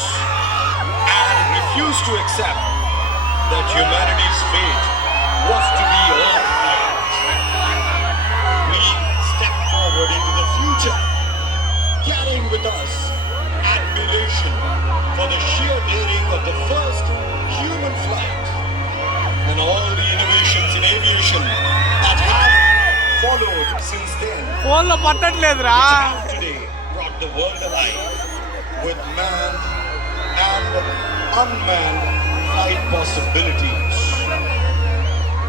and refused to accept that humanity's fate was to be all quiet. We step forward into the future, carrying with us admiration for the sheer daring of the first human flight and all the innovations in aviation that have followed since then, which have today brought the world alive with manned and unmanned flight possibilities.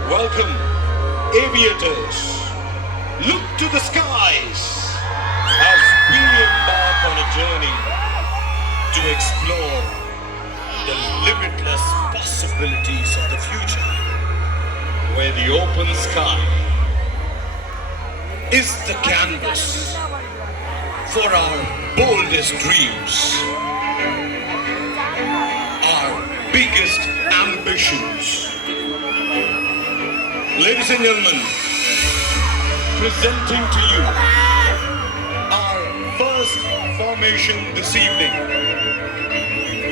Welcome, aviators. Look to the skies as we embark on a journey to explore the limitless possibilities of the future, where the open sky is the canvas for our boldest dreams, our biggest ambitions. Ladies and gentlemen, presenting to you our first formation this evening,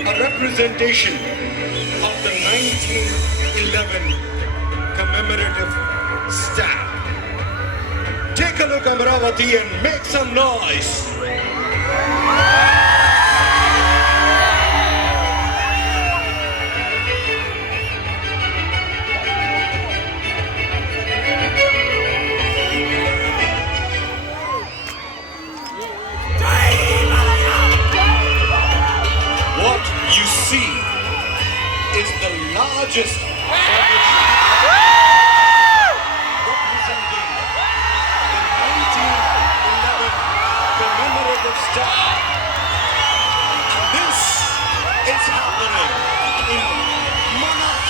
a representation of the 1911 commemorative stamp. Take a look, Amaravathi, and make some noise. What you see is the largest formation representing the 1911 commemorative star. And this is happening in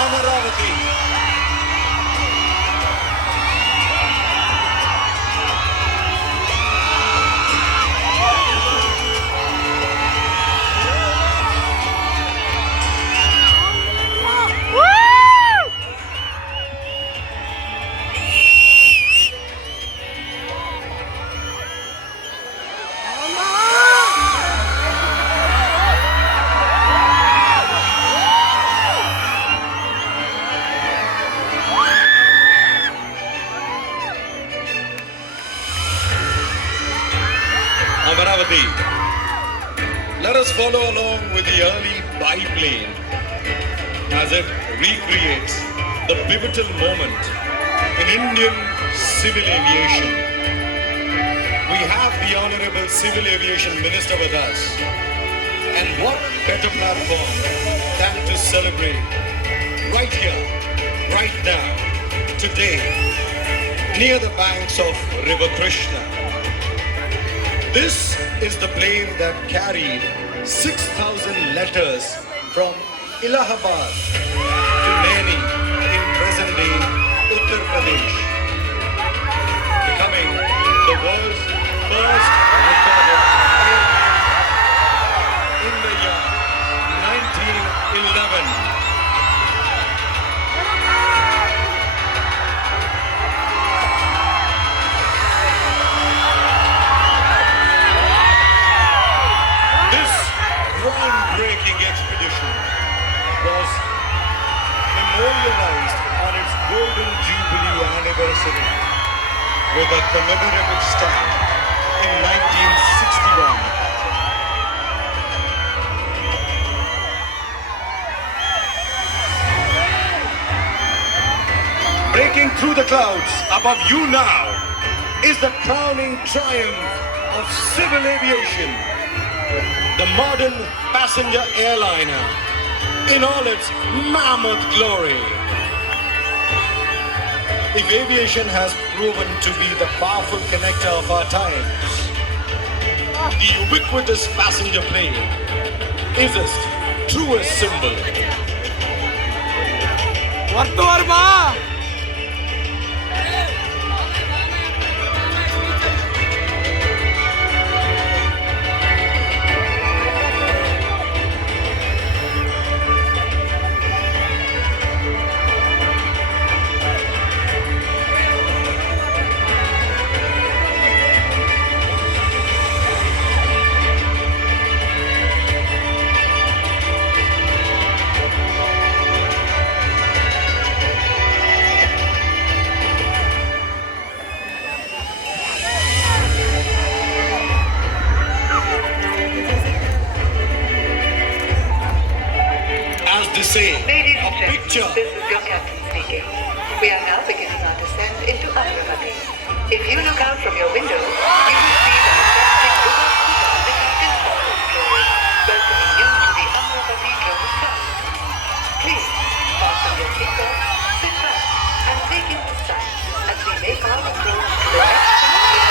Amaravathi. Amaravathi. Let us follow along with the early biplane as it recreates the pivotal moment in Indian civil aviation. We have the Honorable Civil Aviation Minister with us. And what better platform than to celebrate right here, right now, today, near the banks of River Krishna. This is the plane that carried 6,000 letters from Allahabad to Naini in present-day Uttar Pradesh, becoming the world's first recorded airplane in the year 1911. Groundbreaking expedition was memorialized on its Golden Jubilee anniversary with a commemorative stamp in 1961. Breaking through the clouds above you now is the crowning triumph of civil aviation. The modern passenger airliner in all its mammoth glory. If aviation has proven to be the powerful connector of our times, the ubiquitous passenger plane is its truest symbol. as they say, Ladies a and gentlemen, picture. this is your captain speaking. We are now beginning our descent into Amaravathi. If you look out from your window, you will see the majestic river little Princess story, welcoming you to the Amaravathi drone sky. Please, fasten your seatbelts, sit back, and take in the sights as we make our approach to the next chapter.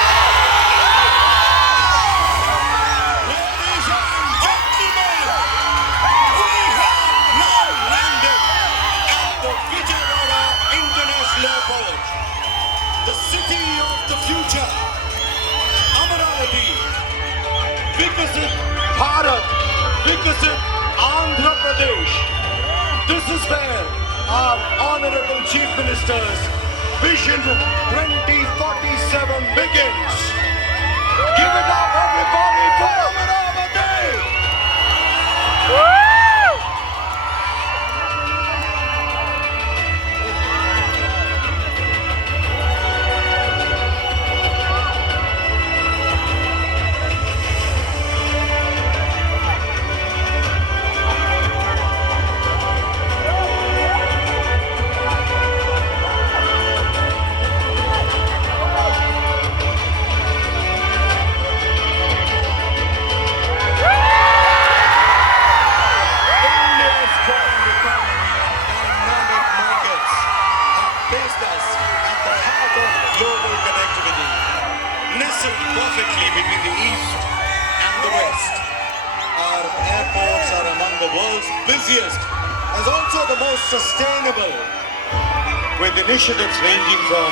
Ladies and gentlemen, we have now landed at the Vijayawada International Airport, the city of the future, Amaravathi. Vikasit Bharat, Vikasit Andhra Pradesh. This is where our Honorable Chief Minister's Vision 2047 begins. Give it up, everybody, for Amaravathi! India's strong economy and dynamic markets have placed us at the heart of global connectivity, nestled perfectly between the East and the West. Our airports are among the world's busiest, as also the most sustainable, with initiatives ranging from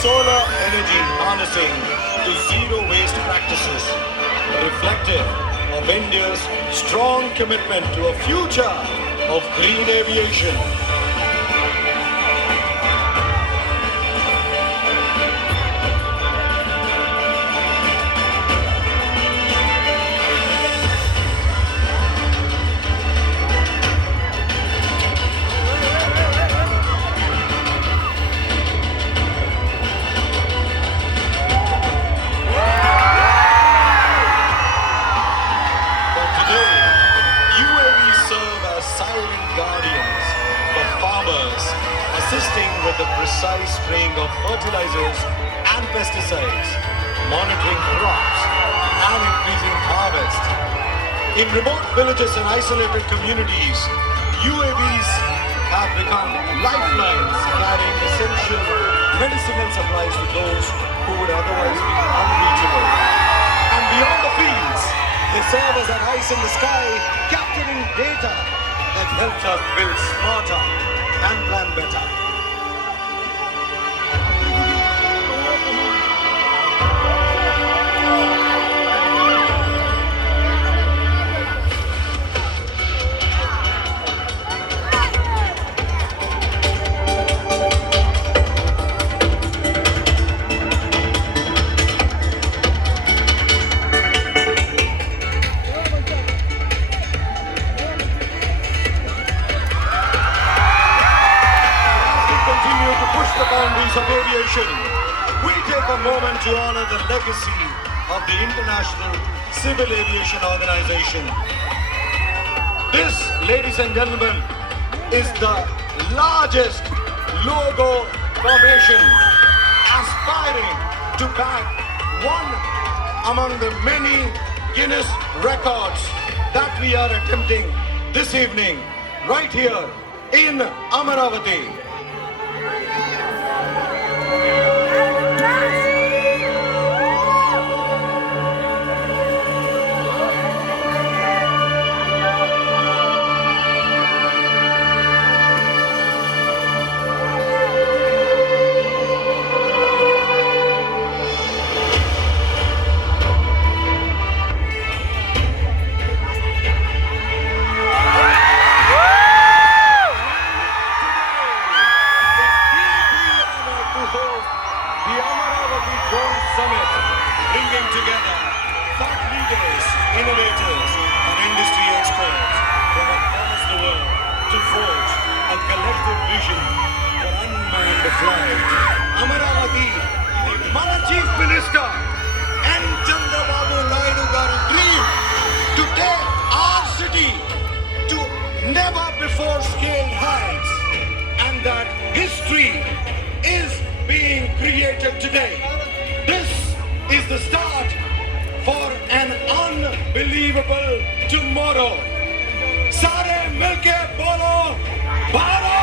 solar energy harnessing to zero waste practices, reflective of India's strong commitment to a future of green aviation. But today, UAVs serve as silent guardians for farmers, assisting with the precise spraying of fertilizers and pesticides, monitoring crops, and increasing harvest. In remote villages and isolated communities, UAVs have become lifelines carrying essential medicinal supplies to those who would otherwise be unreachable. And beyond the fields, they serve as an eyes in the sky, capturing data that helps us build smarter and plan better. Continue to push the boundaries of aviation. We take a moment to honor the legacy of the International Civil Aviation Organization. This, ladies and gentlemen, is the largest logo formation aspiring to back one among the many Guinness records that we are attempting this evening right here in Amaravathi. The Amaravathi Drone Summit, bringing together thought leaders, innovators, and industry experts from across the world to forge a collective vision for unmanned flight. Amaravathi, Mana Chief Minister N. Chandrababu Naidu garu dream to take our city to never before 4-scaled heights, and that history is being created today. This is the start for an unbelievable tomorrow. सारे मिलके बोलो भारत